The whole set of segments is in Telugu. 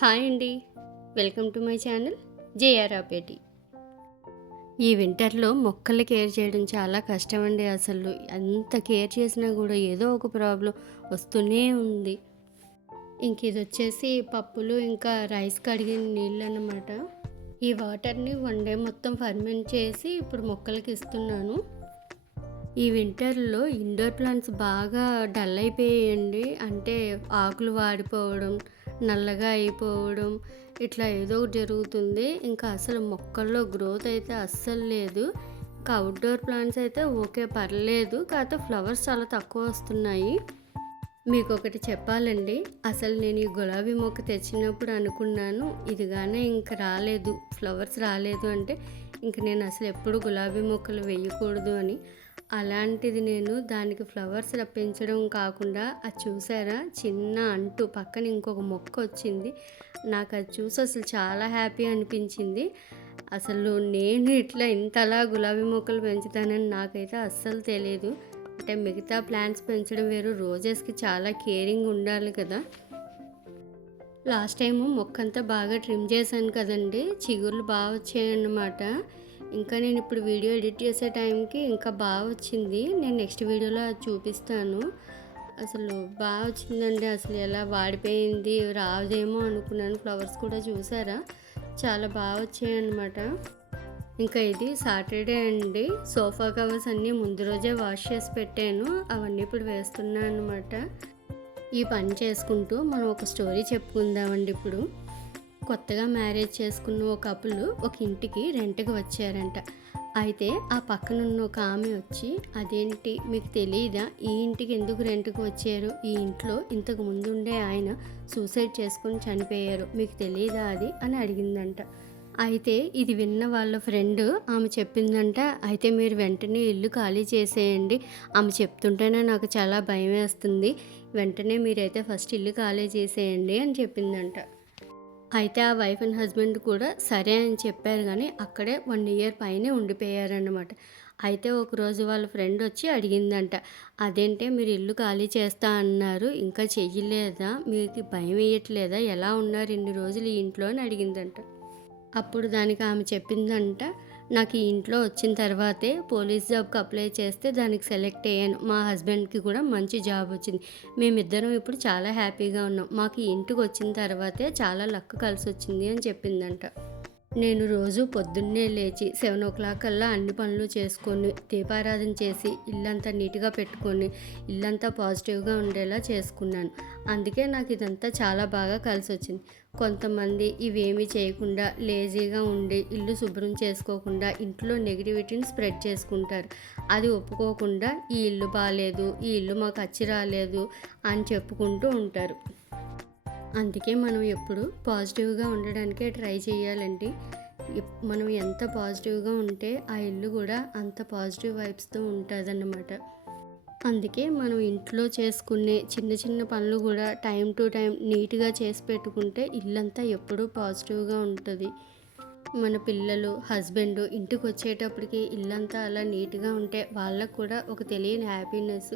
హాయ్ అండి. Welcome to my channel J R ఆపేటి. ఈ వింటర్‌లో మొక్కలు కేర్ చేయడం చాలా కష్టమండి అసలు. ఎంత కేర్ చేసినా గూడా ఏదో ఒక ప్రాబ్లమ్ వస్తూనే ఉంది. ఇదొచ్చేసి పప్పులు ఇంకా రైస్ కడిగిన నీళ్ళన్నమాట. ఈ వాటర్‌ని వన్ డే మొత్తం ఫర్మెంట్ చేసి ఇప్పుడు మొక్కలకి ఇస్తున్నాను. ఈ వింటర్‌లో ఇండోర్ ప్లాంట్స్ బాగా డల్ అయిపోయాయండి. అంటే ఆకులు వాడిపోవడం, నల్లగా అయిపోవడం ఇట్లా ఏదో ఒకటి జరుగుతుంది. ఇంకా అసలు మొక్కల్లో గ్రోత్ అయితే అస్సలు లేదు. ఇంకా అవుట్‌డోర్ ప్లాంట్స్ అయితే ఓకే పర్లేదు. కాకపోతే ఫ్లవర్స్ చాలా తక్కువ వస్తున్నాయి. మీకొకటి చెప్పాలండి. అసలు నేను ఈ గులాబీ మొక్క తెచ్చినప్పుడు అనుకున్నాను, ఇది గాని ఇంక రాలేదు, ఫ్లవర్స్ రాలేదు అంటే ఇంక నేను అసలు ఎప్పుడు గులాబీ మొక్కలు వేయకూడదు అని. అలాంటిది నేను దానికి ఫ్లవర్స్ రప్పించడం కాకుండా అది చూసారా చిన్న అంటు పక్కన ఇంకొక మొక్క వచ్చింది. నాకు అది చూసి అసలు చాలా హ్యాపీ అనిపించింది. అసలు నేను ఇట్లా ఇంతలా గులాబీ మొక్కలు పెంచుతానని నాకైతే అస్సలు తెలీదు. అంటే మిగతా ప్లాంట్స్ పెంచడం వేరు, రోజెస్కి చాలా కేరింగ్ ఉండాలి కదా. లాస్ట్ టైము మొక్కంతా బాగా ట్రిమ్ చేశాను కదండి, చిగుర్లు బాగా వచ్చాయన్నమాట. ఇంకా నేను ఇప్పుడు వీడియో ఎడిట్ చేసే టైంకి ఇంకా బాగా వచ్చింది. నేను నెక్స్ట్ వీడియోలో అది చూపిస్తాను. అసలు బాగా వచ్చిందండి. అసలు ఎలా వాడిపోయింది రాదేమో అనుకున్నాను. ఫ్లవర్స్ కూడా చూసారా చాలా బాగా వచ్చాయన్నమాట. ఇంకా ఇది సాటర్డే అండి. సోఫా కవర్స్ అన్నీ ముందు రోజే వాష్ చేసి పెట్టాను. అవన్నీ ఇప్పుడు వేస్తున్నాను అనమాట. ఈ పని చేసుకుంటూ మనం ఒక స్టోరీ చెప్పుకుందామండి ఇప్పుడు. కొత్తగా మ్యారేజ్ చేసుకున్న ఒక కపుల్ ఒక ఇంటికి రెంట్కి వచ్చారంట. అయితే ఆ పక్కనున్న ఒక ఆమె వచ్చి, అదేంటి మీకు తెలియదా ఈ ఇంటికి ఎందుకు రెంట్కి వచ్చారు, ఈ ఇంట్లో ఇంతకు ముందు ఉండే ఆయన సూసైడ్ చేసుకుని చనిపోయారు, మీకు తెలియదా అది అని అడిగిందంట. అయితే ఇది విన్న వాళ్ళ ఫ్రెండ్ ఆమె చెప్పిందంట, అయితే మీరు వెంటనే ఇల్లు ఖాళీ చేసేయండి, ఆమె చెప్తుంటేనే నాకు చాలా భయం వేస్తుంది, వెంటనే మీరైతే ఫస్ట్ ఇల్లు ఖాళీ చేసేయండి అని చెప్పిందంట. అయితే ఆ వైఫ్ అండ్ హస్బెండ్ కూడా సరే అని చెప్పారు, కానీ అక్కడే 1 ఇయర్ పైనే ఉండిపోయారన్నమాట. అయితే ఒకరోజు వాళ్ళ ఫ్రెండ్ వచ్చి అడిగిందంట, అదేంటే మీరు ఇల్లు ఖాళీ చేస్తా అన్నారు, ఇంకా చెయ్యలేదా, మీకు భయం వేయట్లేదా, ఎలా ఉన్నారు ఇన్ని రోజులు ఈ ఇంట్లో అని అడిగిందంట. అప్పుడు దానికి ఆమె చెప్పిందంట, నాకు ఈ ఇంట్లో వచ్చిన తర్వాతే పోలీస్ జాబ్కి అప్లై చేస్తే దానికి సెలెక్ట్ అయ్యాను, మా హస్బెండ్కి కూడా మంచి జాబ్ వచ్చింది, మేమిద్దరం ఇప్పుడు చాలా హ్యాపీగా ఉన్నాం, మాకు ఈ ఇంటికి వచ్చిన తర్వాతే చాలా లక్ కలిసి వచ్చింది అని చెప్పిందంట. నేను రోజు పొద్దున్నే లేచి 7:00 కల్లా అన్ని పనులు చేసుకొని దీపారాధన చేసి ఇల్లంతా నీట్గా పెట్టుకొని ఇల్లంతా పాజిటివ్గా ఉండేలా చేసుకున్నాను. అందుకే నాకు ఇదంతా చాలా బాగా కలిసి వచ్చింది. కొంతమంది ఇవేమీ చేయకుండా లేజీగా ఉండి ఇల్లు శుభ్రం చేసుకోకుండా ఇంట్లో నెగిటివిటీని స్ప్రెడ్ చేసుకుంటారు. అది ఒప్పుకోకుండా ఈ ఇల్లు బాగాలేదు, ఈ ఇల్లు మాకు అచ్చి రాలేదు అని చెప్పుకుంటూ ఉంటారు. అందుకే మనం ఎప్పుడు పాజిటివ్గా ఉండడానికే ట్రై చేయాలండి. మనం ఎంత పాజిటివ్గా ఉంటే ఆ ఇల్లు కూడా అంత పాజిటివ్ వైబ్స్తో ఉంటుందన్నమాట. అందుకే మనం ఇంట్లో చేసుకునే చిన్న చిన్న పనులు కూడా టైం టు టైం నీట్గా చేసి పెట్టుకుంటే ఇల్లంతా ఎప్పుడూ పాజిటివ్గా ఉంటుంది. మన పిల్లలు, హస్బెండ్ ఇంటికి వచ్చేటప్పటికి ఇల్లంతా అలా నీట్గా ఉంటే వాళ్ళకు కూడా ఒక తెలియని హ్యాపీనెస్,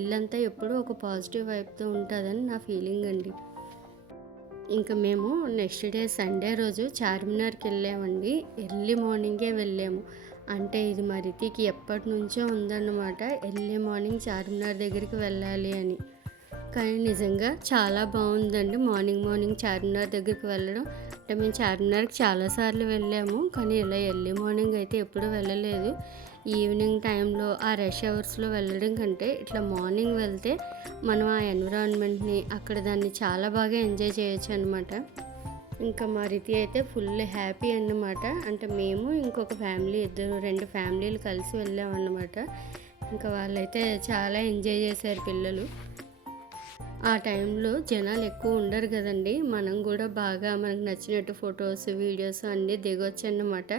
ఇల్లంతా ఎప్పుడూ ఒక పాజిటివ్ వైబ్తో ఉంటుందని నా ఫీలింగ్ అండి. ఇంకా మేము నెక్స్ట్ డే సండే రోజు చార్మినార్కి వెళ్ళామండి. ఎర్లీ మార్నింగే వెళ్ళాము. అంటే ఇది మా రితికి ఎప్పటి నుంచో ఉందన్నమాట, ఎర్లీ మార్నింగ్ చార్మినార్ దగ్గరికి వెళ్ళాలి అని. కానీ నిజంగా చాలా బాగుందండి మార్నింగ్ మార్నింగ్ చార్మినార్ దగ్గరికి వెళ్ళడం. అంటే మేము చార్మినార్కి చాలాసార్లు వెళ్ళాము, కానీ ఇలా ఎర్లీ మార్నింగ్ అయితే ఎప్పుడూ వెళ్ళలేదు. ఈవినింగ్ టైంలో ఆ రష్ అవర్స్లో వెళ్ళడం కంటే ఇట్లా మార్నింగ్ వెళ్తే మనం ఆ ఎన్విరాన్మెంట్ని అక్కడ దాన్ని చాలా బాగా ఎంజాయ్ చేయొచ్చు అనమాట. ఇంకా మా రితి అయితే ఫుల్ హ్యాపీ అన్నమాట. అంటే మేము ఇంకొక ఫ్యామిలీ, రెండు ఫ్యామిలీలు కలిసి వెళ్ళామన్నమాట. ఇంకా వాళ్ళైతే చాలా ఎంజాయ్ చేశారు పిల్లలు. ఆ టైంలో జనాలు ఎక్కువ ఉండరు కదండి, మనం కూడా బాగా మనకు నచ్చినట్టు ఫొటోస్, వీడియోస్ అన్నీ దిగొచ్చు అన్నమాట.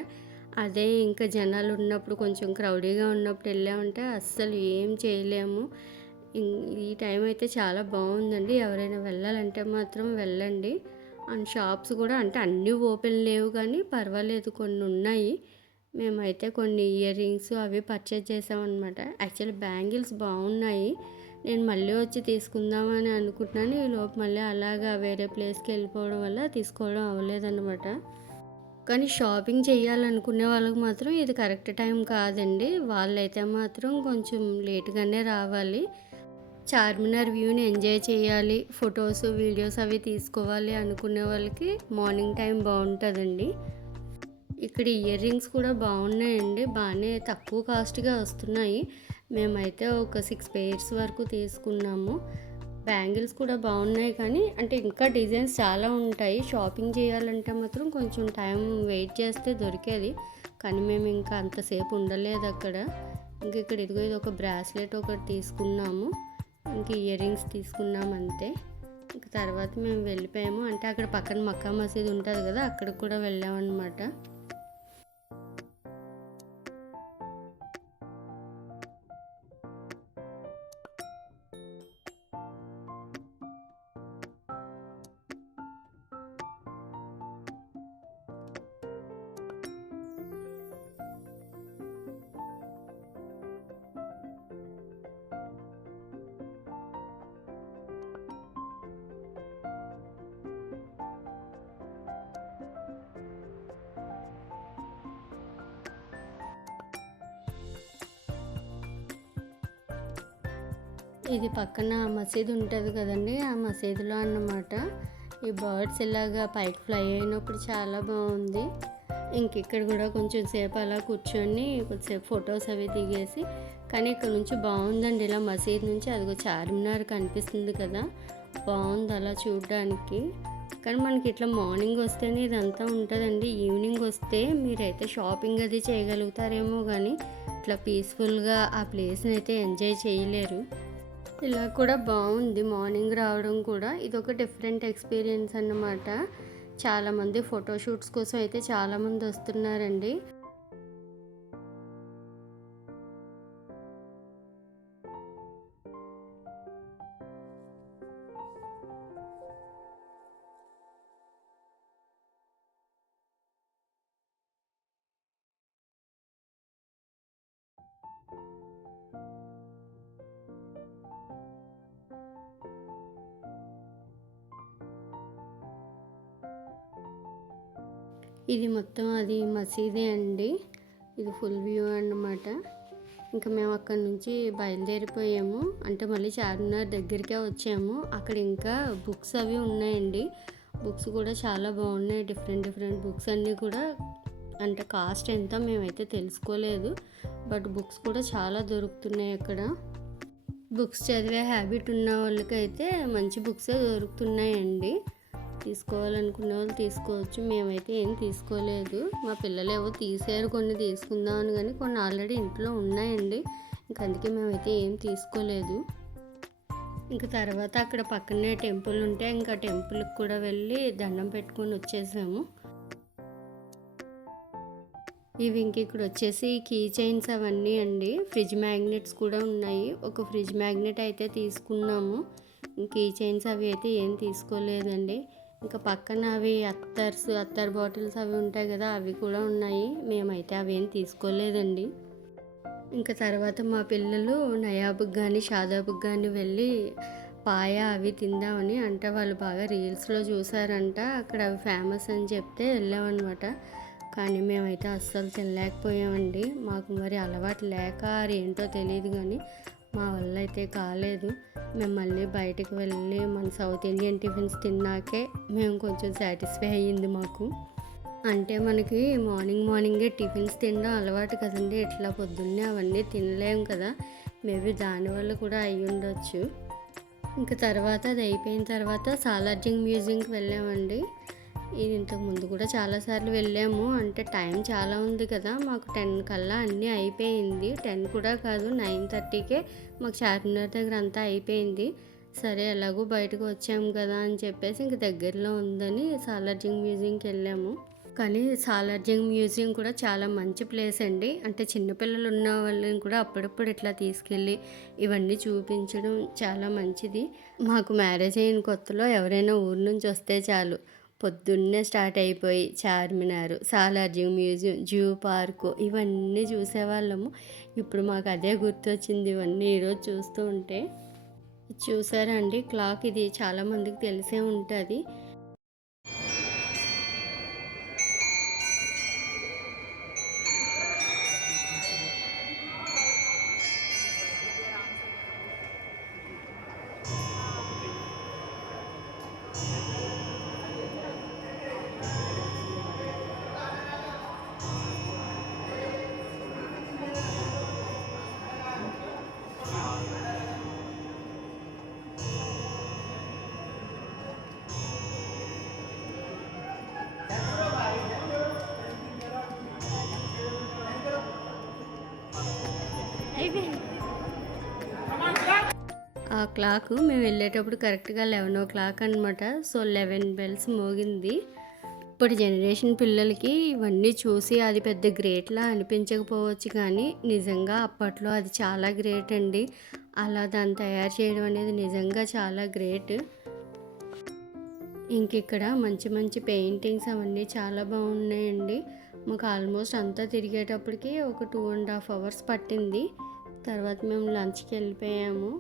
అదే ఇంకా జనాలు ఉన్నప్పుడు కొంచెం క్రౌడీగా ఉన్నప్పుడు వెళ్ళామంటే అస్సలు ఏం చేయలేము. ఈ టైం అయితే చాలా బాగుందండి. ఎవరైనా వెళ్ళాలంటే మాత్రం వెళ్ళండి. అండ్ షాప్స్ కూడా అంటే అన్నీ ఓపెన్ లేవు, కానీ పర్వాలేదు కొన్ని ఉన్నాయి. మేమైతే కొన్ని ఇయర్ రింగ్స్ అవి పర్చేజ్ చేసామన్నమాట. యాక్చువల్లీ బ్యాంగిల్స్ బాగున్నాయి, నేను మళ్ళీ వచ్చి తీసుకుందామని అనుకుంటున్నాను. ఈలోపు మళ్ళీ అలాగా వేరే ప్లేస్‌కి వెళ్ళిపోవడం వల్ల తీసుకోవడం అవ్వలేదనమాట. కానీ షాపింగ్ చేయాలనుకునే వాళ్ళకి మాత్రం ఇది కరెక్ట్ టైం కాదండి. వాళ్ళైతే మాత్రం కొంచెం లేట్‌గానే రావాలి. చార్మినార్ వ్యూని ఎంజాయ్ చేయాలి, ఫొటోస్, వీడియోస్ అవి తీసుకోవాలి అనుకునే వాళ్ళకి మార్నింగ్ టైం బావుంటదండి. ఇక్కడ ఇయర్ రింగ్స్ కూడా బాగున్నాయండి. బాగానే తక్కువ కాస్ట్‌గా వస్తున్నాయి. మేమైతే ఒక 6 పెయిర్స్ వరకు తీసుకున్నాము. బ్యాంగిల్స్ కూడా బాగున్నాయి కానీ అంటే ఇంకా డిజైన్స్ చాలా ఉంటాయి. షాపింగ్ చేయాలంటే మాత్రం కొంచెం టైం వెయిట్ చేస్తే దొరికేది. కానీ మేము ఇంకా అంతసేపు ఉండలేదక్కడ. ఇంక ఇక్కడ ఇదిగో ఇదొక బ్రాస్లెట్ ఒకటి తీసుకున్నాము. ఇంక ఇయర్ రింగ్స్ తీసుకున్నాం అంతే. ఇంక తర్వాత మేము వెళ్ళిపోయాము. అంటే అక్కడ పక్కన మక్కా మసీద్ ఉంటది కదా! అక్కడికి కూడా వెళ్ళామన్నమాట. ఇది పక్కన మసీదు ఉంటది కదండీ! ఆ మసీదులో అన్నమాట. ఈ బర్డ్స్ ఇలాగా పైకి ఫ్లై అయినప్పుడు చాలా బావుంది. ఇక్కడ కూడా కొంచెం సేపు అలా కూర్చొని కొద్దిసేపు ఫొటోస్ అవి దిగేసి, కానీ ఇక్కడ నుంచి బావుందండి. ఇలా మసీద్ నుంచి అదిగో చార్మినార్ కనిపిస్తుంది కదా! బావుంది అలా చూడడానికి. కానీ మనకి ఇట్లా మార్నింగ్ వస్తేనే ఇదంతా ఉంటదండి. ఈవినింగ్ వస్తే మీరైతే షాపింగ్ అది చేయగలుగుతారేమో కానీ, ఇట్లా పీస్‌ఫుల్‌గా ఆ ప్లేస్‌ని అయితే ఎంజాయ్ చేయలేరు. ఇలా కూడా బాగుంది మార్నింగ్ రావడం కూడా. ఇదొక డిఫరెంట్ ఎక్స్‌పీరియన్స్ అన్నమాట. చాలామంది ఫోటోషూట్స్ కోసం అయితే చాలామంది వస్తున్నారండి. ఇది మొత్తం అది మసీదే అండి. ఇది ఫుల్ వ్యూ అన్నమాట. ఇంకా మేము అక్కడి నుంచి బయలుదేరిపోయాము. అంటే మళ్ళీ చార్మినార్ దగ్గరికే వచ్చాము. అక్కడ ఇంకా బుక్స్ అవి ఉన్నాయండి. బుక్స్ కూడా చాలా బాగున్నాయి. డిఫరెంట్ డిఫరెంట్ బుక్స్ అన్నీ కూడా అంటే కాస్ట్ ఎంత మేమైతే తెలుసుకోలేదు. బట్ బుక్స్ కూడా చాలా దొరుకుతున్నాయి అక్కడ. బుక్స్ చదివే హ్యాబిట్ ఉన్న వాళ్ళకైతే మంచి బుక్సే దొరుకుతున్నాయండి. తీసుకోవాలనుకునే వాళ్ళు తీసుకోవచ్చు. మేమైతే ఏం తీసుకోలేదు. మా పిల్లలేవో తీసారు కొన్ని తీసుకుందామని, కానీ కొన్ని ఆల్రెడీ ఇంట్లో ఉన్నాయండి. అందుకే మేమైతే ఏం తీసుకోలేదు. తర్వాత అక్కడ పక్కనే టెంపుల్ ఉంటే ఇంకా టెంపుల్కి కూడా వెళ్ళి దండం పెట్టుకొని వచ్చేసాము. ఇవి ఇక్కడ వచ్చేసి కీ చైన్స్ అవన్నీ అండి. ఫ్రిడ్జ్ మ్యాగ్నెట్స్ కూడా ఉన్నాయి. ఒక ఫ్రిడ్జ్ మ్యాగ్నెట్ అయితే తీసుకున్నాము. కీ చైన్స్ అవి అయితే ఏం తీసుకోలేదండి. పక్కన అవి అత్తర్ బాటిల్స్ అవి ఉంటాయి కదా, అవి కూడా ఉన్నాయి. మేమైతే అవి ఏం తీసుకోలేదండి. తర్వాత మా పిల్లలు నయాబ్కి కానీ షాదాబ్కి కానీ వెళ్ళి పాయ అవి తిందామని, అంటే వాళ్ళు బాగా రీల్స్లో చూసారంట, అక్కడ అవి ఫేమస్ అని చెప్తే వెళ్ళామన్నమాట. కానీ మేమైతే అస్సలు తినలేకపోయామండి. మాకు మరి అలవాటు లేక ఏంటో తెలియదు కానీ మా వల్ల అయితే కాలేదు. మేము మళ్ళీ బయటకు వెళ్ళి మన సౌత్ ఇండియన్ టిఫిన్స్ తిన్నాకే మేము కొంచెం సాటిస్ఫై అయ్యింది మాకు. అంటే మనకి మార్నింగే టిఫిన్స్ తినడం అలవాటు కదండి. ఇట్లా పొద్దున్నే అవన్నీ తినలేము కదా, మేబీ దానివల్ల కూడా అయ్యి ఉండొచ్చు. తర్వాత అది అయిపోయిన తర్వాత సాలార్జంగ్ మ్యూజియంకి వెళ్ళామండి. ఇది ఇంతకుముందు కూడా చాలాసార్లు వెళ్ళాము. అంటే టైం చాలా ఉంది కదా, మాకు 10 కల్లా అన్నీ అయిపోయింది. 10 కూడా కాదు, 9:30కే మాకు చార్మినార్ దగ్గర అంతా అయిపోయింది. సరే ఎలాగో బయటకు వచ్చాము కదా అని చెప్పేసి దగ్గరలో ఉందని సాలార్జంగ్ మ్యూజియంకి వెళ్ళాము. కానీ సాలార్జంగ్ మ్యూజియం కూడా చాలా మంచి ప్లేస్ అండి. అంటే చిన్నపిల్లలు ఉన్న వాళ్ళని కూడా అప్పుడప్పుడు ఇట్లా తీసుకెళ్ళి ఇవన్నీ చూపించడం చాలా మంచిది. మాకు మ్యారేజ్ అయిన కొత్తలో ఎవరైనా ఊరు నుంచి వస్తే చాలు, పొద్దున్నే స్టార్ట్ అయిపోయి Charminar, Salar Jung museum, zoo park ఇవన్నీ చూసేవాళ్ళము. ఇప్పుడు మాకు అదే గుర్తొచ్చింది ఇవన్నీ ఈరోజు చూస్తూ ఉంటే. చూసారా అండి క్లాక్ ఇది చాలా మందికి తెలిసే ఉంటుంది. ఆ క్లాకు మేము వెళ్ళేటప్పుడు కరెక్ట్‌గా 11:00 అనమాట. సో, 11 బెల్స్ మోగింది. ఇప్పుడు జనరేషన్ పిల్లలకి ఇవన్నీ చూసి అది పెద్ద గ్రేట్‌లా అనిపించకపోవచ్చు కానీ, నిజంగా అప్పట్లో అది చాలా గ్రేట్ అండి. అలా దాన్ని తయారు చేయడం అనేది నిజంగా చాలా గ్రేట్. ఇంకిక్కడ మంచి మంచి పెయింటింగ్స్ అవన్నీ చాలా బాగున్నాయండి. మాకు ఆల్మోస్ట్ అంతా తిరిగేటప్పటికి ఒక 2½ అవర్స్ పట్టింది. తర్వాత మేము లంచ్‌కి వెళ్ళిపోయాము.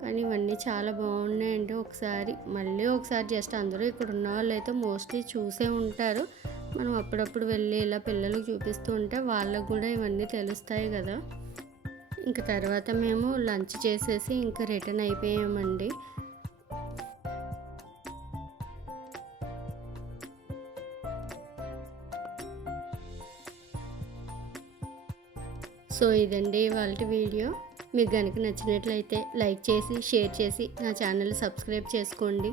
కానీ ఇవన్నీ చాలా బాగున్నాయండి. మళ్ళీ ఒకసారి జస్ట్ అందరూ ఇక్కడ ఉన్న వాళ్ళైతే మోస్ట్లీ చూసే ఉంటారు. మనం అప్పుడప్పుడు వెళ్ళి ఇలా పిల్లలకు చూపిస్తూ ఉంటే వాళ్ళకు కూడా ఇవన్నీ తెలుస్తాయి కదా. ఇంక తర్వాత మేము లంచ్ చేసేసి ఇంకా రిటర్న్ అయిపోయామండి. సో ఇదండి ఇవాల్టి వీడియో. మీకు గనుక నచ్చినట్లయితే లైక్ చేసి, షేర్ చేసి నా ఛానల్ సబ్స్క్రైబ్ చేసుకోండి.